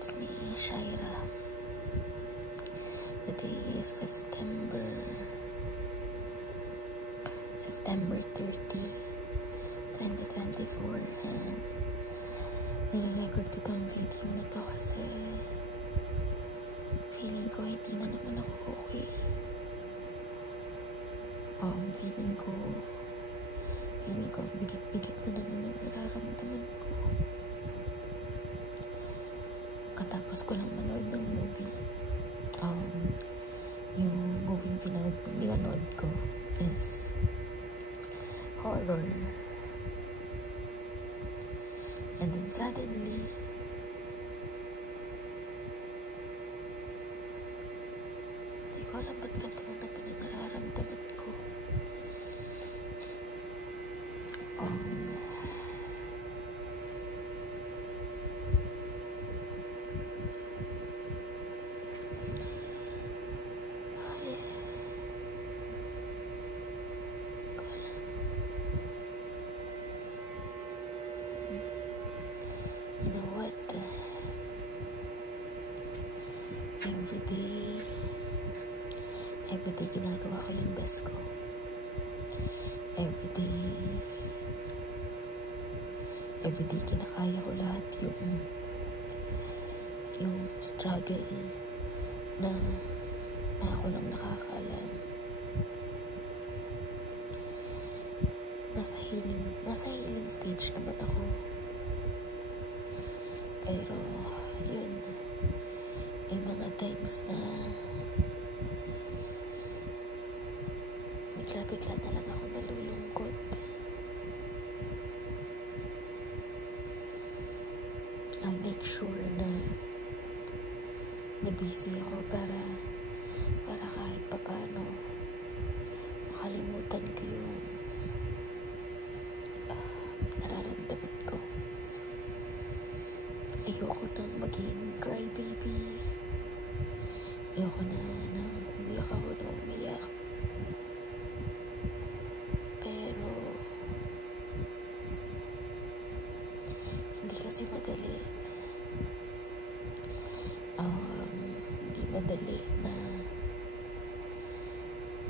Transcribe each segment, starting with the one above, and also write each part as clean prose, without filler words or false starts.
It's me, Shaira. Today is September 30, 2024, and nire-record ko tong video na to kasi feeling ko hindi na naman ako okay. Feeling ko bigat-bigat na naman yung nararamdaman ko. Katapos ko lang manood ng movie. Yung movie pinanood ko is horror. And then suddenly, hindi ko alam ba't ganito na naman yung nararamdaman ko. You know what? Everyday ginagawa ko yung best ko. Everyday kinakaya ko lahat yung struggle na ako lang nakakaalam. Nasa healing stage naman ako. Pero, yun, may mga times na bigla na lang ako nalulungkot. I'll make sure na busy ako para kahit papano makalimutan ko yung nararamdaman ko. Ayoko nang maging crybaby. Ayoko na umiyak ako na umiyak. Pero hindi kasi madali. Hindi madali na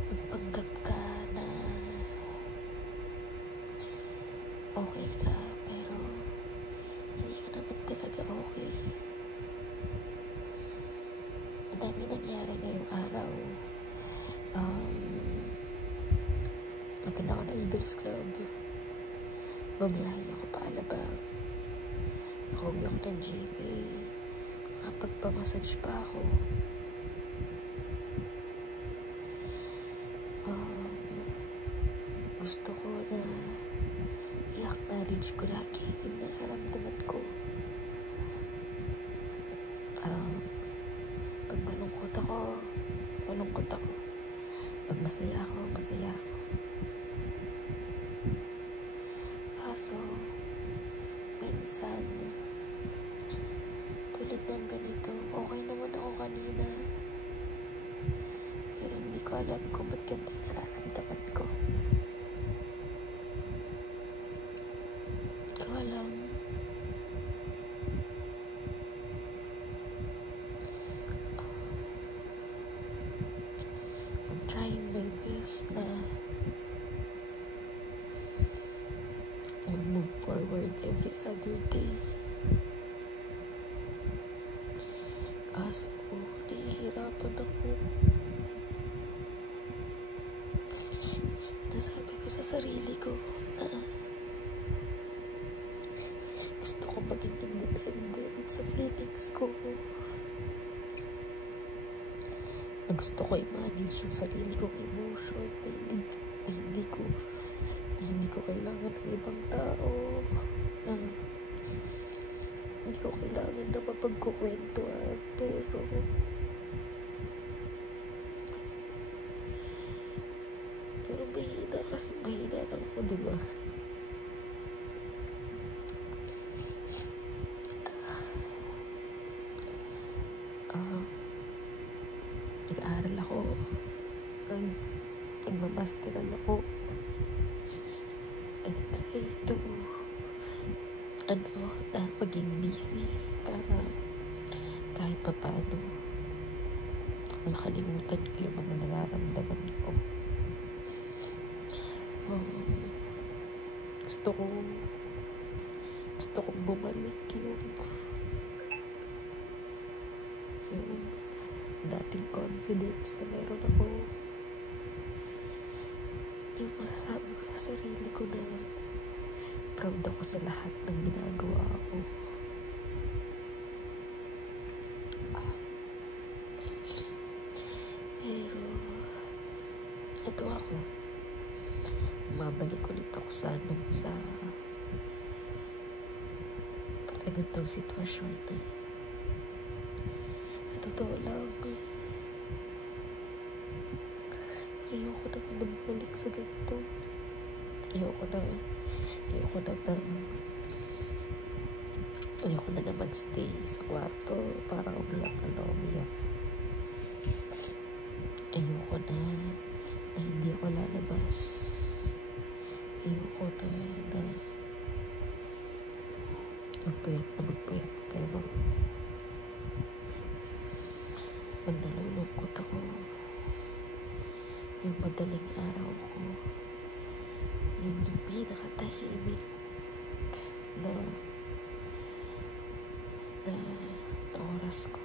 magpanggap ka na okay ka, pero hindi ka naman talaga okay. Ang dami nangyari ngayong araw. Matanda ako na Eagles Club. Bumiyahe ako pa Alabang. Nakauwi ako ng GMA. Nakapagpamassage pa ako. Gusto ko na i-acknowledge ko lagi yung nararamdaman ko. Pag malungkot ako. Pag masaya ako. Kaso, minsan, tulad ng ganito, okay naman ako kanina. Pero hindi ko alam kung ba't ganito yung nararamdaman ko. Hindi ko alam. I'm trying my best na move forward every other day. Kaso, nahihirapan ako. Sinasabi ko sa sarili ko na gusto ko maging independent sa feelings ko. Na gusto ko i-manage yung sarili kong emotion na hindi ko kailangan ng ibang tao, na hindi ko kailangan na mapagkukwentuhan, pero mahina lang ako, diba? Nag-aaral ako, nagmamasteral ako. I try to maging busy para paano makalimutan ko yung mga nararamdaman ko. Gusto kong bumalik yung dating confidence na meron ako. Yung masasabi ko sa sarili ko na proud ako sa lahat ng ginagawa ko. Pero ito ako, mabalik ulit ako sa ganitong sitwasyon eh. At totoo lang, ayoko na bumalik sa ganito. Ayoko na naman stay sa kwarto para umiyak. Ayoko na hindi ako lalabas. Ayoko na magpuyat. Pero pag nalulungkot ako, yung madaling araw ko, yun yung pinakatahimik na oras ko.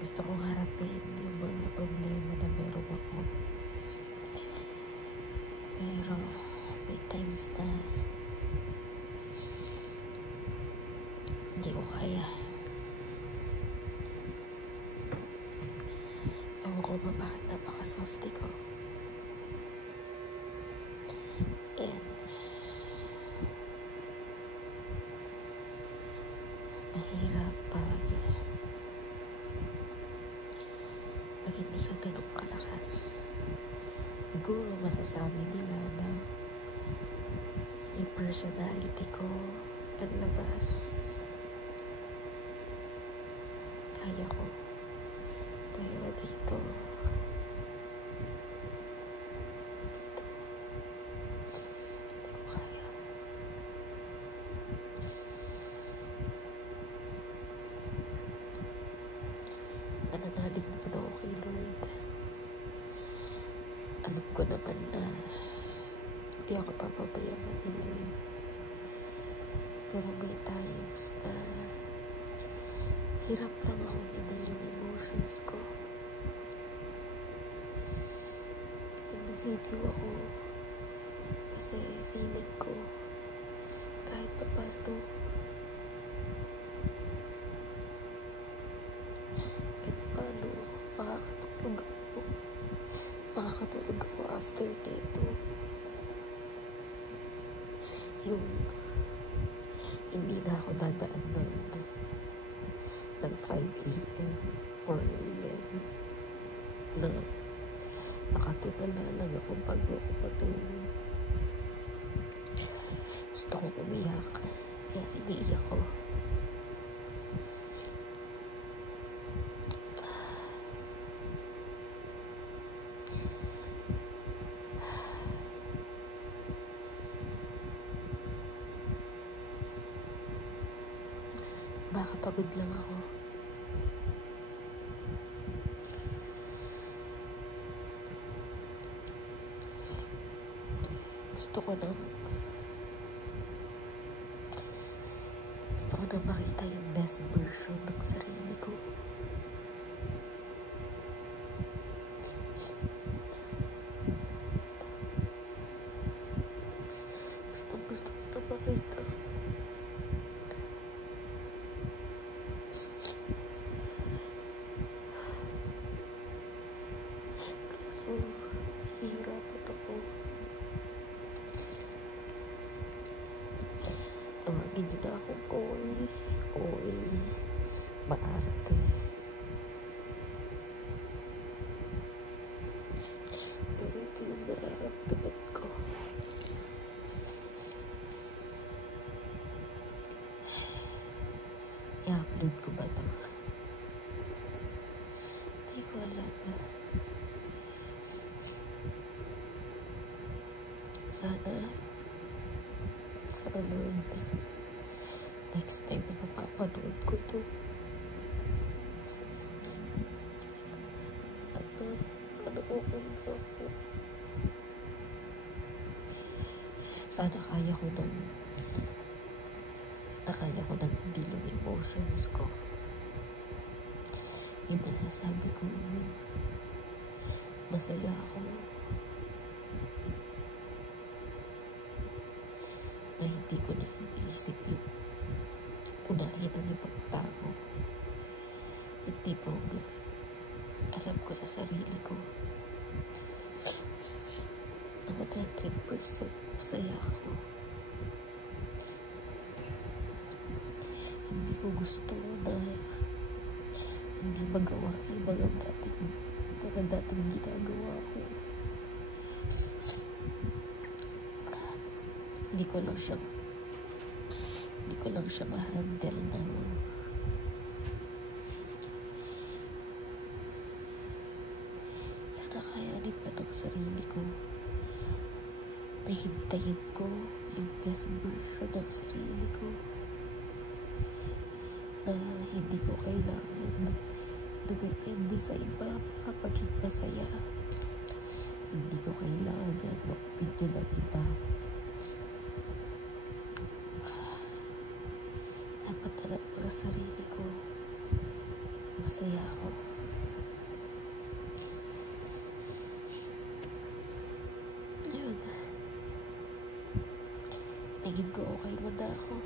Gusto kong harapin yung mga problema na meron ako. Pero may times na hindi ko kaya. Ewan ko ba bakit napaka-softy ko. And mahirap pag hindi ka ganun kalakas. Siguro masasabi nila na yung personality ko panlabas. Kaya ko. Pero dito hindi ko kaya. Nananalig naman ako kay Lord. Alam ko naman na hindi ako papabayaan ni Lord. Pero may times na hirap lang akong i-deal yung emotions ko. Nag-video ako kasi feeling ko kahit paano makakatulog ako after nito. Yung hindi na ako dadaan ng 5 a.m. 4 a.m. na nakatulala lang ako bago ako patulog. Gusto kong umiyak kaya iniiyak ko. Baka pagod lang ako. Gusto ko na makita yung best version ng sarili ko. Gusto ko na makita. Kaso, hihirapan ako. Tawagin niyo na akong OA, maarte. Pero ito yung nararamdaman ko. I-upload ko ba ito? Hindi ko alam. Sana Lord, next time na mapapanood ko to, sana okay na ako. Sana kaya ko nang hindi yung emotions ko. Yung masasabi ko, masaya ako na hindi ko na iniisip yung unahin ng ibang tao. Hindi po, alam ko sa sarili ko na 100% masaya ako. Hindi ko gusto na hindi magawa yung mga dating ginagawa ko. Hindi ko lang siya ma-handle na sana kayanin pa ng sarili ko na hintayin ko yung best version ng sarili ko, na hindi ko kailangan dumepende sa iba para maging masaya. Hindi ko kailangan ng opinion ng iba. Dapat alam ko sa sarili ko, masaya ako. Ayun. Tingin ko okay mo na ako.